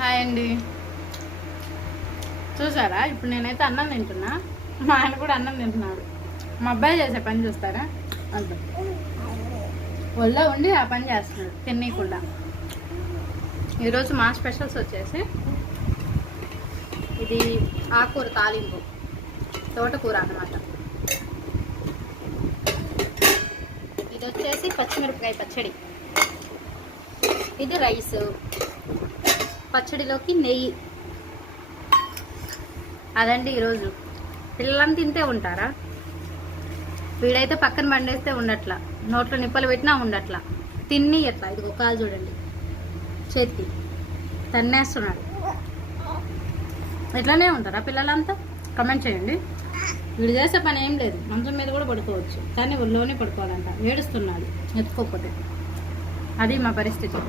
Hi అండి. చూసారా, ఇప్పుడు నేనైతే అన్నం తింటున్నా, మా ఆయన కూడా అన్నం తింటున్నాడు. మా అబ్బాయి చేసే పని చూస్తారా, అంత ఒళ్ళో ఉండి ఆ పని చేస్తున్నాడు తిన్నీకుండా. ఈరోజు మా స్పెషల్స్ వచ్చేసి ఇది ఆకుకూర తాలింపు, తోటకూర అన్నమాట. ఇది వచ్చేసి పచ్చిమిరపకాయ పచ్చడి, ఇది రైస్, పచ్చడిలోకి నెయ్యి. అదండి ఈరోజు. పిల్లలని తింటే ఉంటారా? వీడైతే పక్కన బండేస్తే ఉండట్లా, నోట్లో నిప్పలు పెట్టినా ఉండట్లా, తిన్ని ఎట్లా. ఇది ఒక కాలు చూడండి, చేతికి తన్నేస్తున్నాడు. ఎట్లానే ఉంటారా పిల్లలంతా? కమెంట్ చేయండి. వీడు చేసే పని ఏం లేదు, మంచం మీద కూడా పడుకోవచ్చు, కానీ ఊళ్ళోనే పడుకోవాలంట. ఏడుస్తున్నాడు ఎత్తుకోకపోతే. అది మా పరిస్థితి.